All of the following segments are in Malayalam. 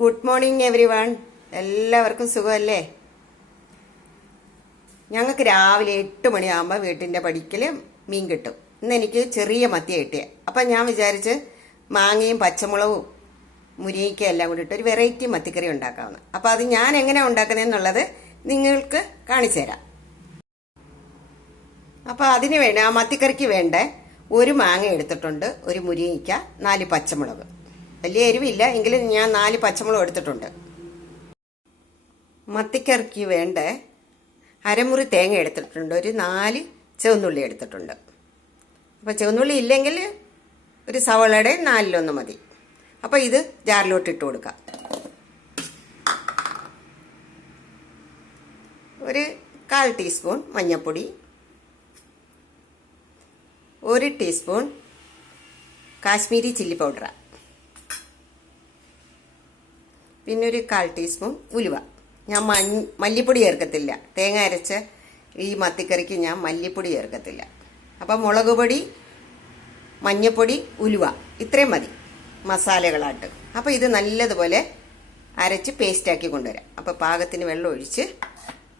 Good morning every one. എല്ലാവർക്കും സുഖമല്ലേ? ഞങ്ങൾക്ക് രാവിലെ 8 മണിയാകുമ്പോൾ വീട്ടിൻ്റെ പടിക്കൽ മീൻ കിട്ടും. ഇന്ന് എനിക്ക് ചെറിയ മത്തി കിട്ടിയത്. അപ്പം ഞാൻ വിചാരിച്ച് മാങ്ങയും പച്ചമുളകും മുരിങ്ങയ്ക്കയും എല്ലാം കൂടി ഇട്ട് ഒരു വെറൈറ്റി മത്തിക്കറി ഉണ്ടാക്കാമെന്ന്. അപ്പോൾ അത് ഞാൻ എങ്ങനെയാണ് ഉണ്ടാക്കുന്നതെന്നുള്ളത് നിങ്ങൾക്ക് കാണിച്ചു തരാം. അപ്പോൾ അതിന് വേണ്ട ആ മത്തിക്കറിക്ക് വേണ്ട ഒരു മാങ്ങ എടുത്തിട്ടുണ്ട്, ഒരു മുരിങ്ങയ്ക്ക, 4 പച്ചമുളക്. വലിയ എരിവില്ല എങ്കിലും ഞാൻ 4 പച്ചമുളക് എടുത്തിട്ടുണ്ട്. മത്തിക്കറിക്ക് വേണ്ട അരമുറി തേങ്ങ എടുത്തിട്ടുണ്ട്, ഒരു 4 ചുവന്നുള്ളി എടുത്തിട്ടുണ്ട്. അപ്പോൾ ചുവന്നുള്ളി ഇല്ലെങ്കിൽ ഒരു സവാളയുടെ 4-1 മതി. അപ്പോൾ ഇത് ജാറിലോട്ട് ഇട്ട് കൊടുക്കാം. ഒരു 1/4 ടീസ്പൂൺ മഞ്ഞൾപ്പൊടി, 1 ടീസ്പൂൺ കാശ്മീരി ചില്ലി പൗഡറാണ്, പിന്നെ ഒരു 1/4 ടീസ്പൂൺ ഉലുവ. ഞാൻ മല്ലിപ്പൊടി ചേർക്കത്തില്ല, തേങ്ങ അരച്ച ഈ മത്തിക്കറിക്ക് ഞാൻ മല്ലിപ്പൊടി ചേർക്കത്തില്ല. അപ്പം മുളക് പൊടി, മഞ്ഞൾപ്പൊടി, ഉലുവ ഇത്രയും മതി മസാലകളായിട്ട്. അപ്പോൾ ഇത് നല്ലതുപോലെ അരച്ച് പേസ്റ്റാക്കി കൊണ്ടുവരാം. അപ്പോൾ പാകത്തിന് വെള്ളം ഒഴിച്ച്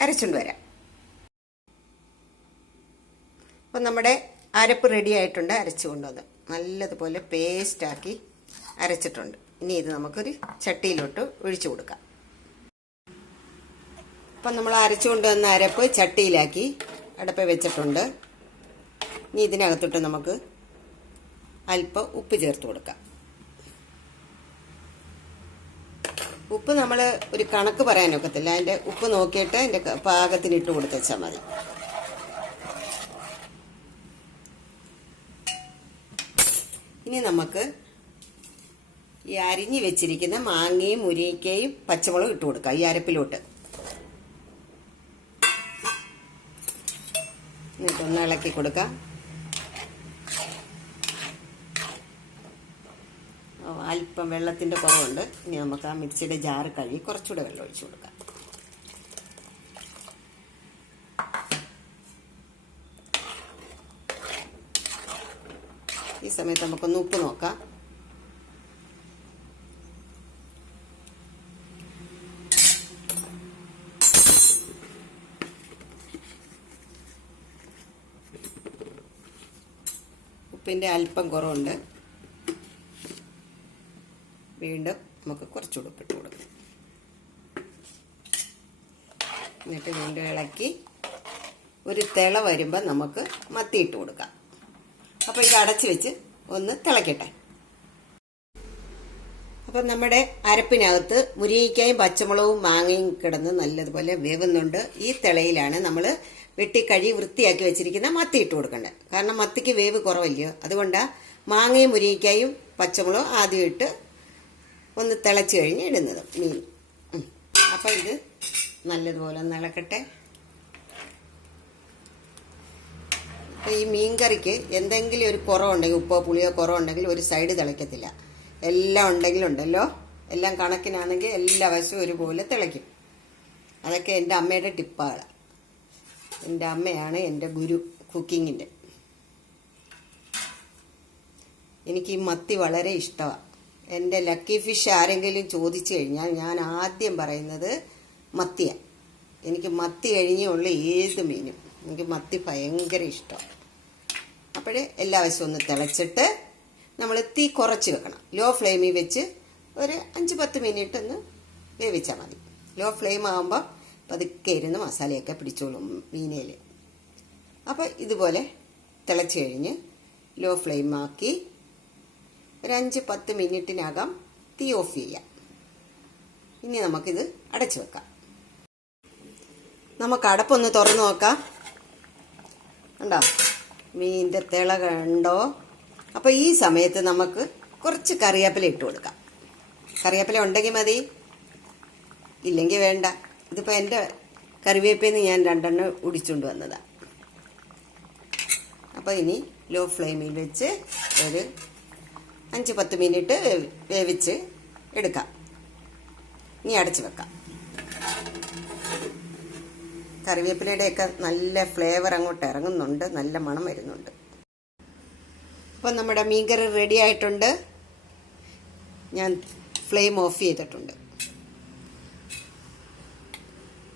അരച്ചുകൊണ്ട് വരാം. അപ്പം നമ്മുടെ അരപ്പ് റെഡി ആയിട്ടുണ്ട്. അരച്ചു കൊണ്ടുവന്ന് നല്ലതുപോലെ പേസ്റ്റാക്കി അരച്ചിട്ടുണ്ട്. ഇനി ഇത് നമുക്കൊരു ചട്ടിയിലോട്ട് ഒഴിച്ചു കൊടുക്കാം. അപ്പം നമ്മൾ അരച്ചു കൊണ്ടുവന്ന അരപ്പ് ചട്ടിയിലാക്കി അടുപ്പ് വെച്ചിട്ടുണ്ട്. ഇനി ഇതിനകത്തോട്ട് നമുക്ക് അല്പം ഉപ്പ് ചേർത്ത് കൊടുക്കാം. ഉപ്പ് നമ്മൾ ഒരു കണക്ക് പറയാനൊക്കത്തില്ല, അതിൻ്റെ ഉപ്പ് നോക്കിയിട്ട് അതിൻ്റെ പാകത്തിന് ഇട്ട് കൊടുത്താൽ മതി. ഇനി നമുക്ക് ഈ അരിഞ്ഞു വെച്ചിരിക്കുന്ന മാങ്ങയും മുരിങ്ങയ്ക്കയും പച്ചമുളകും ഇട്ട് കൊടുക്കാം ഈ അരപ്പിലോട്ട്. എന്നിട്ടൊന്ന് ഇളക്കി കൊടുക്കാം. അല്പം വെള്ളത്തിൻ്റെ കുറവുണ്ട്. ഇനി നമുക്ക് ആ മിക്സിയുടെ ജാറ് കഴുകി കുറച്ചുകൂടെ വെള്ളം ഒഴിച്ചു കൊടുക്കാം. ഈ സമയത്ത് നമുക്കൊന്ന് ഉപ്പ് നോക്കാം. ഉപ്പിൻ്റെ അല്പം കുറവുണ്ട്. വീണ്ടും നമുക്ക് കുറച്ചുകൂടെ ഉപ്പിട്ട് കൊടുക്കാം. എന്നിട്ട് വീണ്ടും ഇളക്കി ഒരു തിള വരുമ്പോൾ നമുക്ക് മത്തി ഇട്ട് കൊടുക്കാം. അപ്പോൾ ഇത് അടച്ച് വെച്ച് ഒന്ന് തിളക്കട്ടെ. അപ്പം നമ്മുടെ അരപ്പിനകത്ത് മുരിങ്ങയ്ക്കയും പച്ചമുളകും മാങ്ങയും കിടന്ന് നല്ലതുപോലെ വേവുന്നുണ്ട്. ഈ തിളയിലാണ് നമ്മൾ വെട്ടിക്കഴുകി വൃത്തിയാക്കി വെച്ചിരിക്കുന്ന മത്തി ഇട്ട് കൊടുക്കേണ്ടത്. കാരണം മത്തിക്ക് വേവ് കുറവല്ലയോ, അതുകൊണ്ടാണ് മാങ്ങയും മുരിങ്ങയ്ക്കയും പച്ചമുളകും ആദ്യം ഇട്ട് ഒന്ന് തിളച്ച് കഴിഞ്ഞ് ഇടുന്നത് മീൻ. അപ്പം ഇത് നല്ലതുപോലെ ഒന്ന് ഇളക്കട്ടെ. അപ്പോൾ ഈ മീൻ കറിക്ക് എന്തെങ്കിലും ഒരു കുറവുണ്ടെങ്കിൽ, ഉപ്പോ പുളിയോ കുറവുണ്ടെങ്കിൽ ഒരു സൈഡ് തിളയ്ക്കത്തില്ല. എല്ലാം ഉണ്ടെങ്കിലുണ്ടല്ലോ, എല്ലാം കണക്കിനാണെങ്കിൽ എല്ലാ വശവും ഒരുപോലെ തിളയ്ക്കും. അതൊക്കെ എൻ്റെ അമ്മയുടെ ടിപ്പാണ്. എൻ്റെ അമ്മയാണ് എൻ്റെ ഗുരു കുക്കിങ്ങിൻ്റെ. എനിക്ക് ഈ മത്തി വളരെ ഇഷ്ടമാണ്. എൻ്റെ ലക്കി ഫിഷ് ആരെങ്കിലും ചോദിച്ചു കഴിഞ്ഞാൽ ഞാൻ ആദ്യം പറയുന്നത് മത്തിയാണ്. എനിക്ക് മത്തി കഴിഞ്ഞുള്ള ഏത് മീനും എനിക്ക് മത്തി ഭയങ്കര ഇഷ്ടമാണ്. അപ്പോഴേ എല്ലാ വശവും ഒന്ന് തിളച്ചിട്ട് നമ്മൾ തീ കുറച്ച് വെക്കണം. ലോ ഫ്ലെയിമിൽ വെച്ച് ഒരു 5-10 മിനിറ്റ് ഒന്ന് വേവിച്ചാൽ മതി. ലോ ഫ്ലെയിം ആകുമ്പോൾ പതുക്കെ ഇരുന്ന് മസാലയൊക്കെ പിടിച്ചോളും മീനയിൽ. അപ്പോൾ ഇതുപോലെ തിളച്ച് കഴിഞ്ഞ് ലോ ഫ്ലെയിം ആക്കി ഒരു 5-10 മിനിറ്റിനകം തീ ഓഫ് ചെയ്യാം. ഇനി നമുക്കിത് അടച്ചു വെക്കാം. നമുക്ക് അടപ്പൊന്ന് തുറന്നു നോക്കാം. ഉണ്ടോ മീനിൻ്റെ തിള കണ്ടോ? അപ്പോൾ ഈ സമയത്ത് നമുക്ക് കുറച്ച് കറിവേപ്പില ഇട്ട് കൊടുക്കാം. കറിവേപ്പില ഉണ്ടെങ്കിൽ മതി, ഇല്ലെങ്കിൽ വേണ്ട. ഇതിപ്പോൾ എൻ്റെ കറിവേപ്പിൽ നിന്ന് ഞാൻ 2 ഒടിച്ചുകൊണ്ട് വന്നതാണ്. അപ്പോൾ ഇനി ലോ ഫ്ലെയിമിൽ വെച്ച് ഒരു 5-10 മിനിറ്റ് വേവിച്ച് എടുക്കാം. ഇനി അടച്ച് വെക്കാം. കറിവേപ്പിലയുടെയൊക്കെ നല്ല ഫ്ലേവർ അങ്ങോട്ട് ഇറങ്ങുന്നുണ്ട്, നല്ല മണം വരുന്നുണ്ട്. അപ്പോൾ നമ്മുടെ മീൻകറി റെഡി ആയിട്ടുണ്ട്. ഞാൻ ഫ്ലെയിം ഓഫ് ചെയ്തിട്ടുണ്ട്.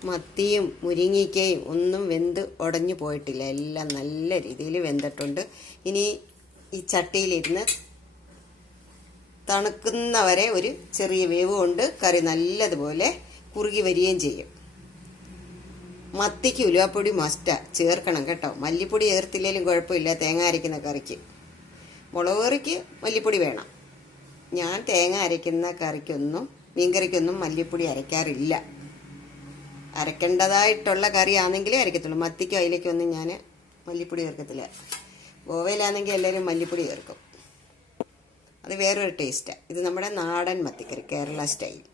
മത്തിയും മുരിങ്ങയ്ക്കയും ഒന്നും വെന്ത് ഉടഞ്ഞു പോയിട്ടില്ല. എല്ലാം നല്ല രീതിയിൽ വെന്തിട്ടുണ്ട്. ഇനി ഈ ചട്ടിയിലിരുന്ന് തണുക്കുന്നവരെ ഒരു ചെറിയ വേവ് കൊണ്ട് കറി നല്ലതുപോലെ കുറുകി വരികയും ചെയ്യും. മത്തിക്ക് ഉലുവാപ്പൊടി മസ്റ്റാ ചേർക്കണം കേട്ടോ. മല്ലിപ്പൊടി ചേർത്തില്ലെങ്കിലും കുഴപ്പമില്ല തേങ്ങ അരയ്ക്കുന്ന കറിക്ക്. മുളക് കറിക്ക് മല്ലിപ്പൊടി വേണം. ഞാൻ തേങ്ങ അരയ്ക്കുന്ന കറിക്കൊന്നും മീൻകറിക്കൊന്നും മല്ലിപ്പൊടി അരയ്ക്കാറില്ല. അരക്കേണ്ടതായിട്ടുള്ള കറിയാണെങ്കിലേ അരയ്ക്കത്തുള്ളൂ. മത്തിക്കും അതിലേക്കൊന്നും ഞാൻ മല്ലിപ്പൊടി ചേർക്കത്തില്ല. ഗോവയിലാണെങ്കിൽ എല്ലാവരും മല്ലിപ്പൊടി ചേർക്കും. അത് വേറൊരു ടേസ്റ്റാണ്. ഇത് നമ്മുടെ നാടൻ മത്തിക്കറി, കേരള സ്റ്റൈൽ.